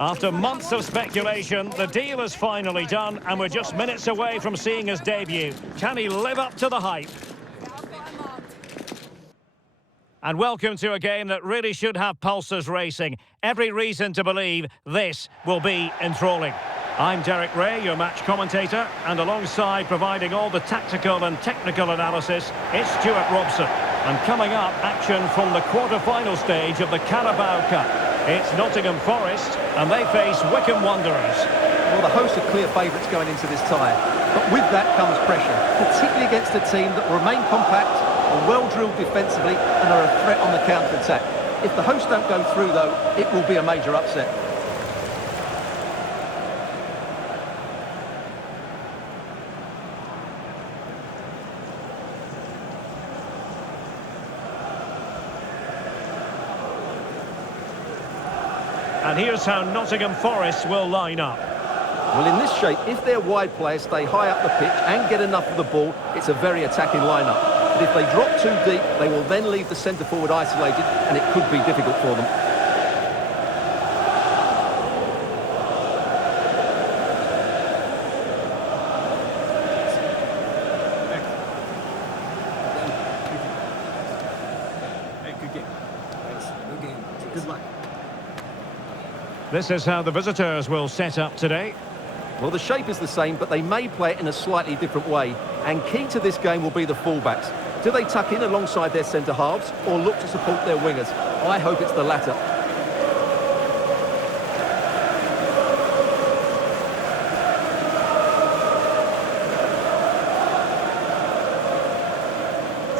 After months of speculation, the deal is finally done, and we're just minutes away from seeing his debut. Can he live up to the hype? And welcome to a game that really should have pulses racing. Every reason to believe this will be enthralling. I'm Derek Ray, your match commentator, and alongside providing all the tactical and technical analysis, it's Stuart Robson. And coming up, action from the quarter-final stage of the Carabao Cup. It's Nottingham Forest, and they face Wycombe Wanderers. Well, the hosts are clear favourites going into this tie, but with that comes pressure, particularly against a team that will remain compact, are well-drilled defensively, and are a threat on the counter-attack. If the hosts don't go through, though, it will be a major upset. And here's how Nottingham Forest will line up. Well, in this shape, if their wide players stay high up the pitch and get enough of the ball, it's a very attacking lineup. But if they drop too deep, they will then leave the centre-forward isolated, and it could be difficult for them. Good luck. This is how the visitors will set up today. Well, the shape is the same, but they may play it in a slightly different way. And key to this game will be the fullbacks. Do they tuck in alongside their centre-halves or look to support their wingers? I hope it's the latter.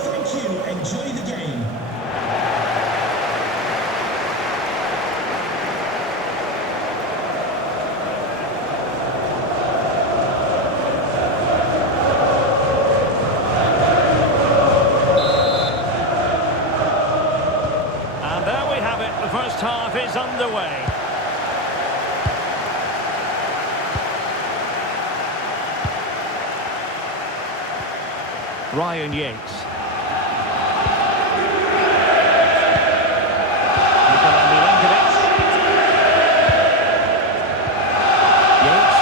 Thank you. Enjoy the game. First half is underway. Ryan Yates. Nikola Milenkovic. Yates.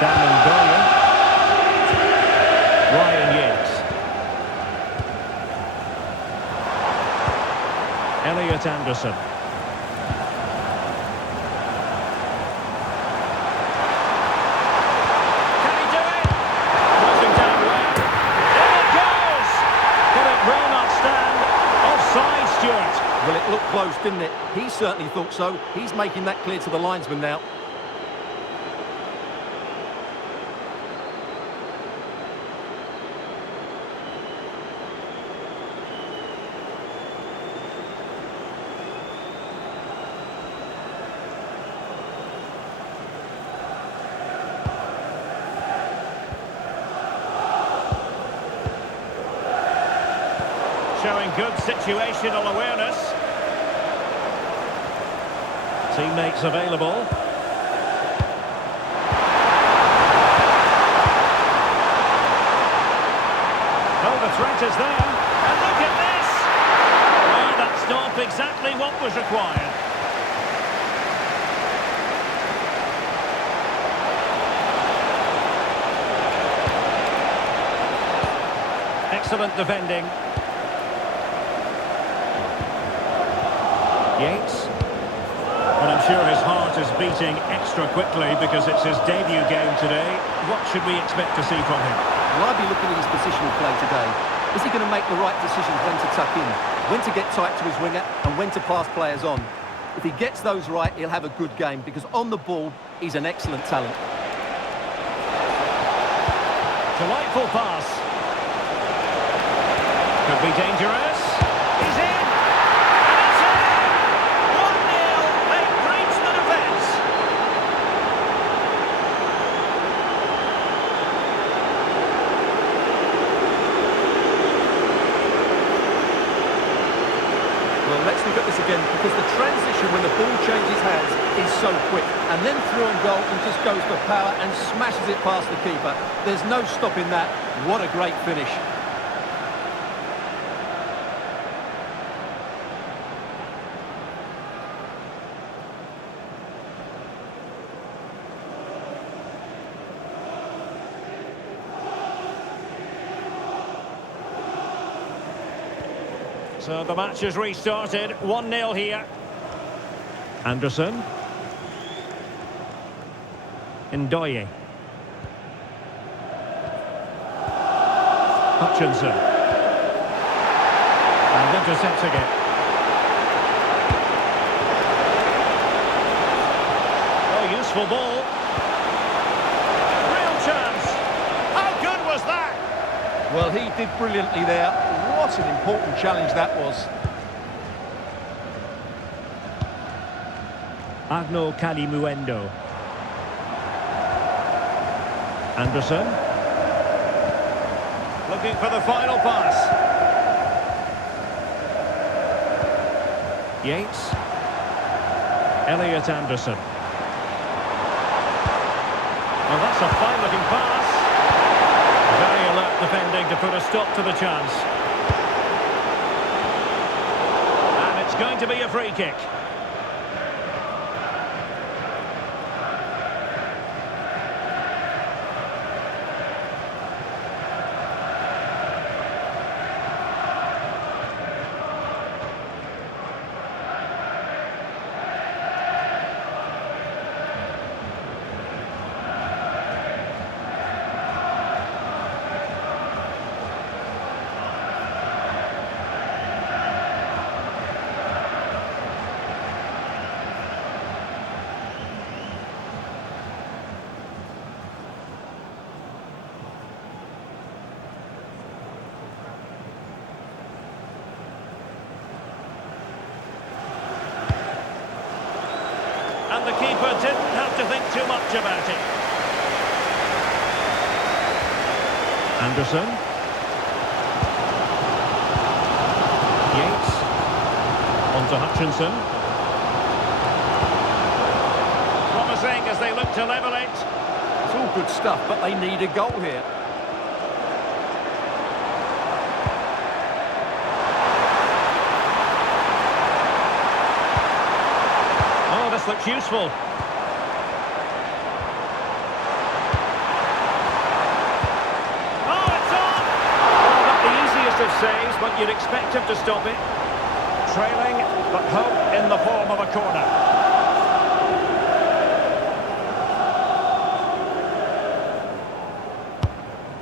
Dan Mongolia. Ryan Yates. Elliot Anderson. Can he do it? Crossing down well. There it goes! But it will not stand. Offside, Stuart. Well, it looked close, didn't it? He certainly thought so. He's making that clear to the linesman now. Showing good situational awareness. Teammates available. Oh, the threat is there. And look at this! Oh, that's not exactly what was required. Excellent defending. Yates. Well, I'm sure his heart is beating extra quickly because it's his debut game today. What should we expect to see from him? Well, I'd be looking at his positional play today. Is he going to make the right decisions when to tuck in, when to get tight to his winger, and when to pass players on? If he gets those right, he'll have a good game because on the ball, he's an excellent talent. Delightful pass. Could be dangerous. He's in! Let's look at this again, because the transition when the ball changes hands is so quick. And then through on goal and just goes for power and smashes it past the keeper. There's no stopping that. What a great finish. So the match has restarted. 1-0 here. Anderson. Ndoye. Hutchinson. And intercepting it. Oh, useful ball. Real chance. How good was that? Well, he did brilliantly there. What an important challenge that was. Arnaud Kalimuendo. Anderson. Looking for the final pass. Yates. Elliot Anderson. Well, that's a fine-looking pass. Very alert defending to put a stop to the chance. And it's going to be a free kick. And the keeper didn't have to think too much about it. Anderson. Yates. On to Hutchinson. Promising as they look to level it. It's all good stuff, but they need a goal here. Oh, this looks useful. Oh, it's on! Well, not the easiest of saves, but you'd expect him to stop it. Trailing, but hope in the form of a corner.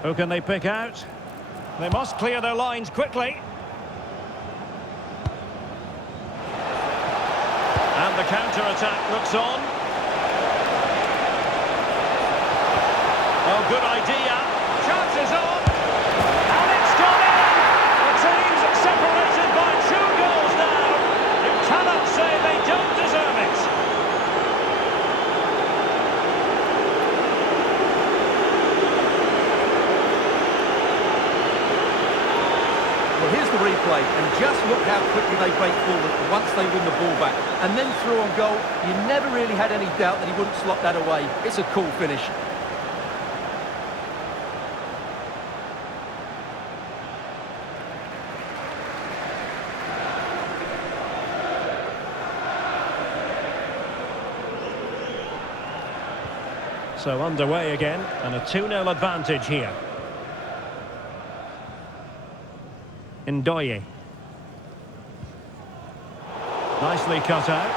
Who can they pick out? They must clear their lines quickly. And the counter-attack looks on. Oh, good idea. Chance is on. And it's gone in. The team's separated by 2 goals now. You cannot say they don't deserve it. Well, here's the replay, and just look how quickly they break forward once they win the ball back. And then through on goal, you never really had any doubt that he wouldn't slot that away. It's a cool finish. So underway again, and a 2-0 advantage here. Ndoye. Nicely cut out.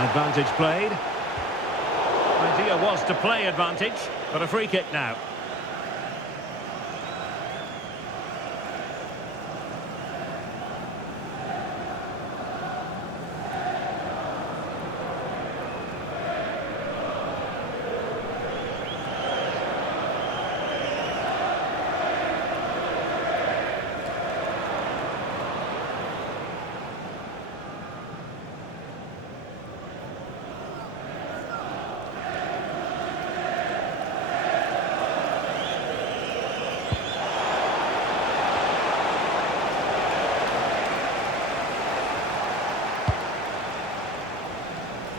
Advantage played. Idea was to play advantage, but a free kick now.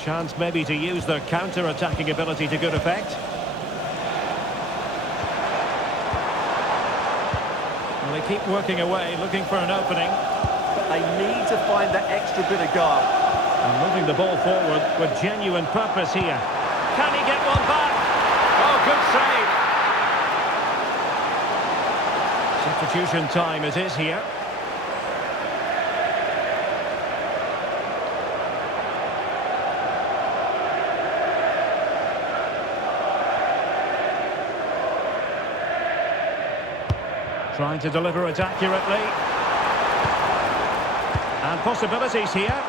Chance maybe to use their counter-attacking ability to good effect. Well, they keep working away, looking for an opening. But they need to find that extra bit of guard. And moving the ball forward with genuine purpose here. Can he get one back? Oh, good save. Substitution time it is here. Trying to deliver it accurately. And possibilities here.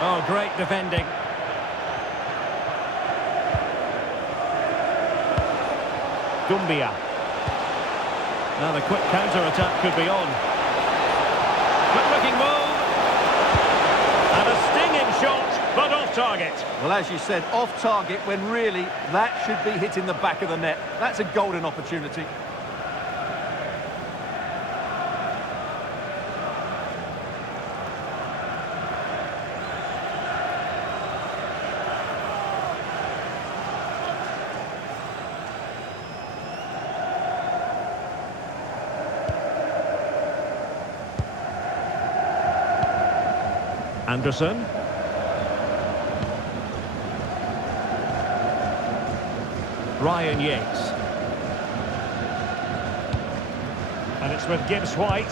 Oh, great defending. Dumbia. Now the quick counter-attack could be on. Good-looking move. And a stinging shot, but off target. Well, as you said, off target when really that should be hitting the back of the net. That's a golden opportunity. Anderson. Ryan Yates. And it's with Gibbs White.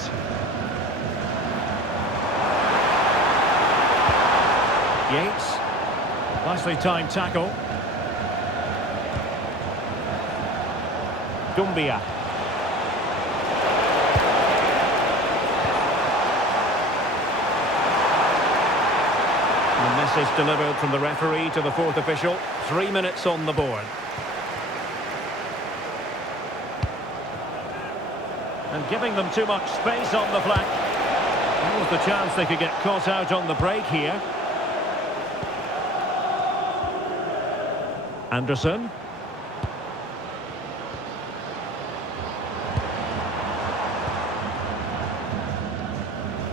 Yates. Nicely timed tackle. Dumbia. The message delivered from the referee to the fourth official. 3 minutes on the board. And giving them too much space on the flank. There was the chance they could get caught out on the break here. Anderson.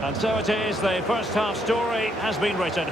And so it is, the first half story has been written.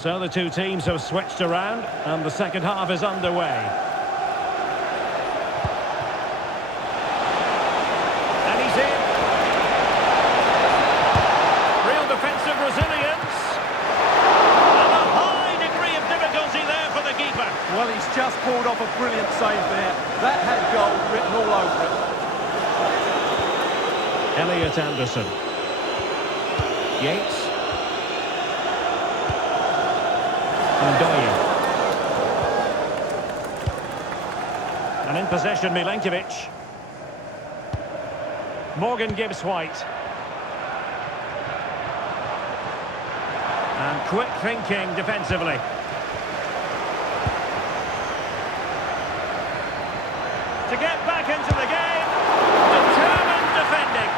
So the two teams have switched around and the second half is underway. And he's in. Real defensive resilience. And a high degree of difficulty there for the keeper. Well, he's just pulled off a brilliant save there. That had goal written all over it. Elliot Anderson. Yates. Ndoye. And in possession, Milenkovic. Morgan Gibbs White. And quick thinking defensively. To get back into the game. Determined defending.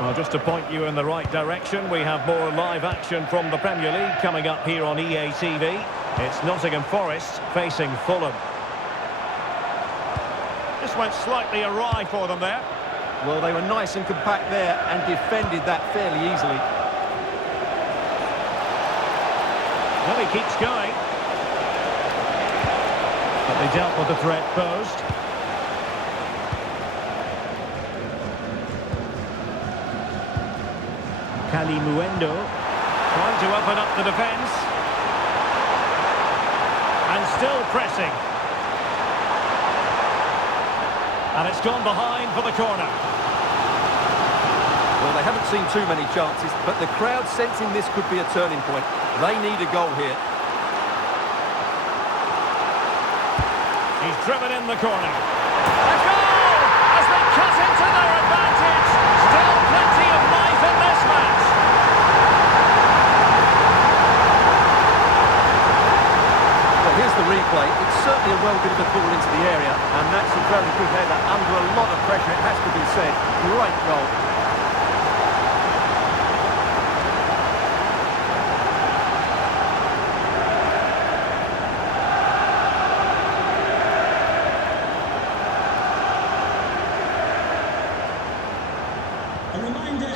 Well, just to point you in the right direction, we have more live action from the Premier League coming up here on EA TV. It's Nottingham Forest facing Fulham. This went slightly awry for them there. Well, they were nice and compact there and defended that fairly easily. Well, he keeps going. But they dealt with the threat posed. Kalimuendo trying to open up the defence. And still pressing. And it's gone behind for the corner. Well, they haven't seen too many chances, but the crowd sensing this could be a turning point. They need a goal here. He's driven in the corner. A goal! As they cut into their advantage. Still plenty of life in this match. Well, here's the replay. It's certainly a well-delivered ball into the area, and that's a very good header under a lot of pressure, it has to be said. Great goal.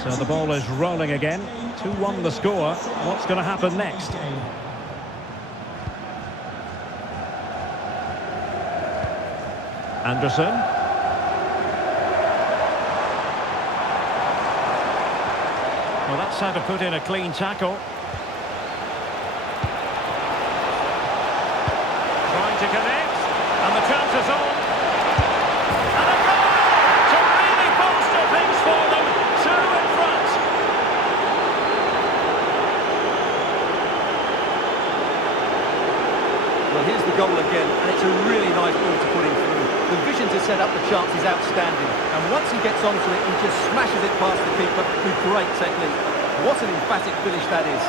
So the ball is rolling again. 2-1 the score. What's going to happen next? Anderson. Well, that's how to put in a clean tackle. Trying to connect, and the chance is on. And a goal to really bolster things for them. Two in front. Well, here's the goal again, and it's a really nice ball to put him through. The vision to set up the chance is outstanding, and once he gets onto it, he just smashes it past the keeper with great technique. What an emphatic finish that is.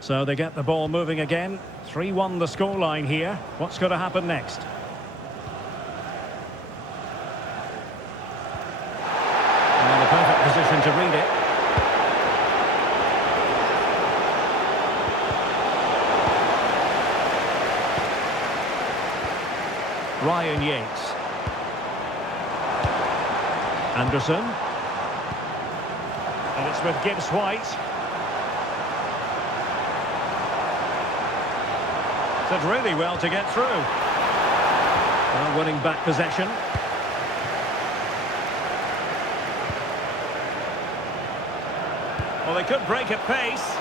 So they get the ball moving again. 3-1 the scoreline here. What's going to happen next? And in the perfect position to read it. Ryan Yates. Anderson. And it's with Gibbs-White. Did really well to get through. Well, winning back possession. Well, they could break at pace.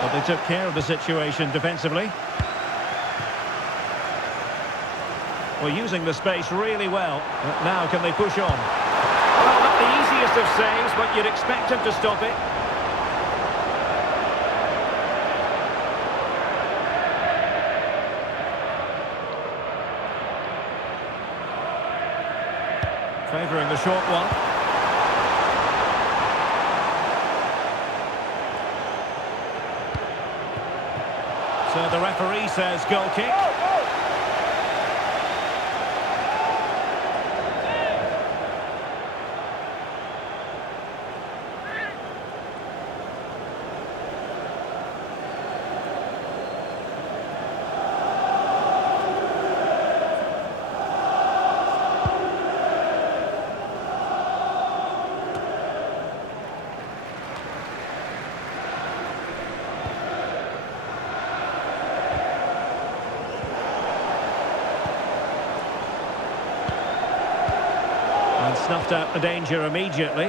But they took care of the situation defensively. Well, using the space really well. But now can they push on? Well, not the easiest of saves, but you'd expect him to stop it. Favouring the short one. So the referee says goal kick. And snuffed out the danger immediately.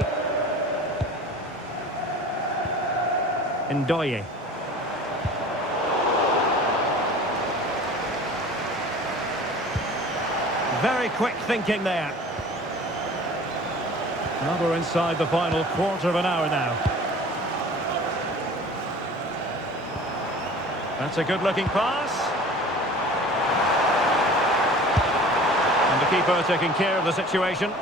Ndoye. Very quick thinking there. Well, we're inside the final quarter of an hour now. That's a good-looking pass. And the keeper taking care of the situation.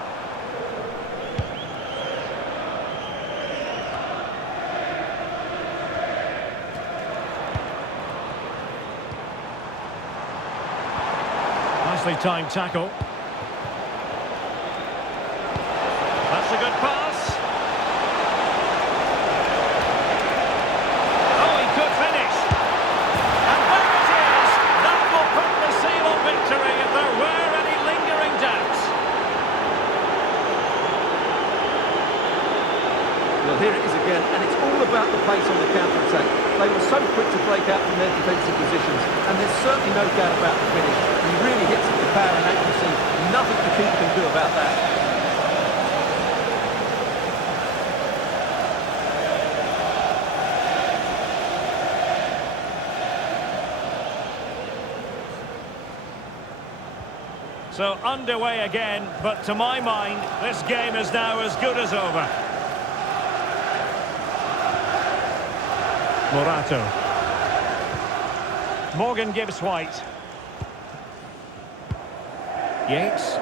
Nicely timed tackle. That's a good pass. Oh, he could finish. And there it is. That will put the seal on victory if there were any lingering doubts. Well, here it is again, and it's all about the pace on the counter-attack. They were so quick to break out from their defensive positions, and there's certainly no doubt about the finish. He really hits it with power and accuracy. Nothing the keeper can do about that. So underway again, but to my mind, this game is now as good as over. Morato. Morgan Gibbs White. Yates.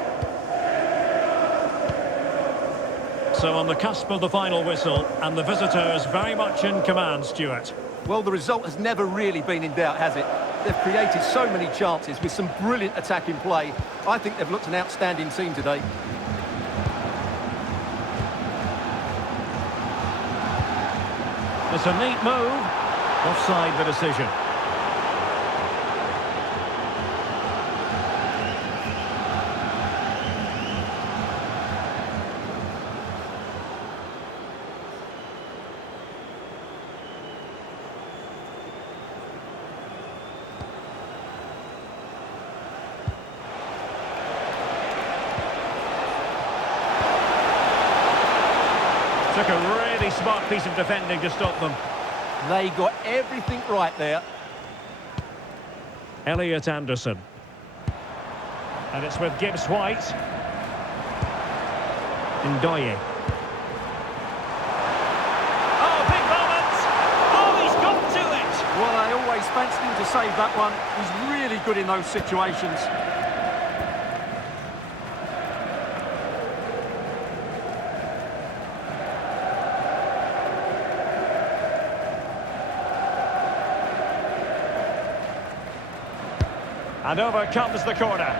So on the cusp of the final whistle, and the visitors very much in command, Stuart. Well, the result has never really been in doubt, has it? They've created so many chances with some brilliant attacking play. I think they've looked an outstanding team today. It's a neat move. Offside the decision. Took a really smart piece of defending to stop them. They got everything right there. Elliot Anderson. And it's with Gibbs White. Ndoye. Oh, big moment! Oh, he's got to it! Well, I always fancied him to save that one. He's really good in those situations. And over comes the corner.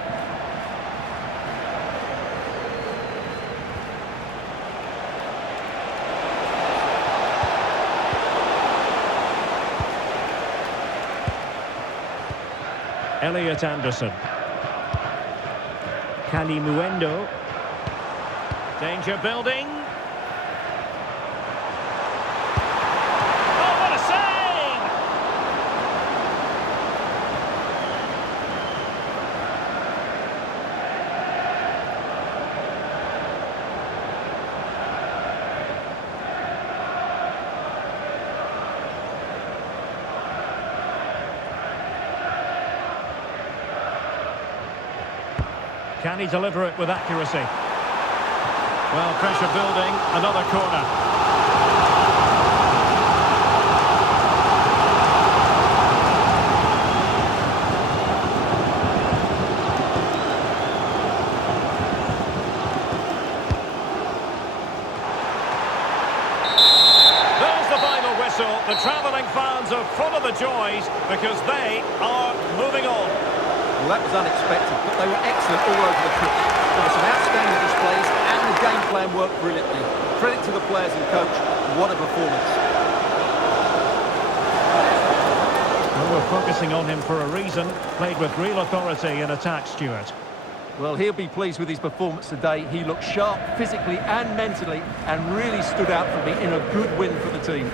Elliot Anderson. Kalimuendo. Danger building. Oh, what a save! Can he deliver it with accuracy? Well, pressure building, another corner. There's the final whistle. The travelling fans are full of the joys because they are moving on. Well, that was unexpected, but they were excellent all over the pitch. There were some outstanding displays, and the game plan worked brilliantly. Credit to the players and coach. What a performance. Well, we're focusing on him for a reason. Played with real authority in attack, Stuart. Well, he'll be pleased with his performance today. He looked sharp physically and mentally, and really stood out for me in a good win for the team.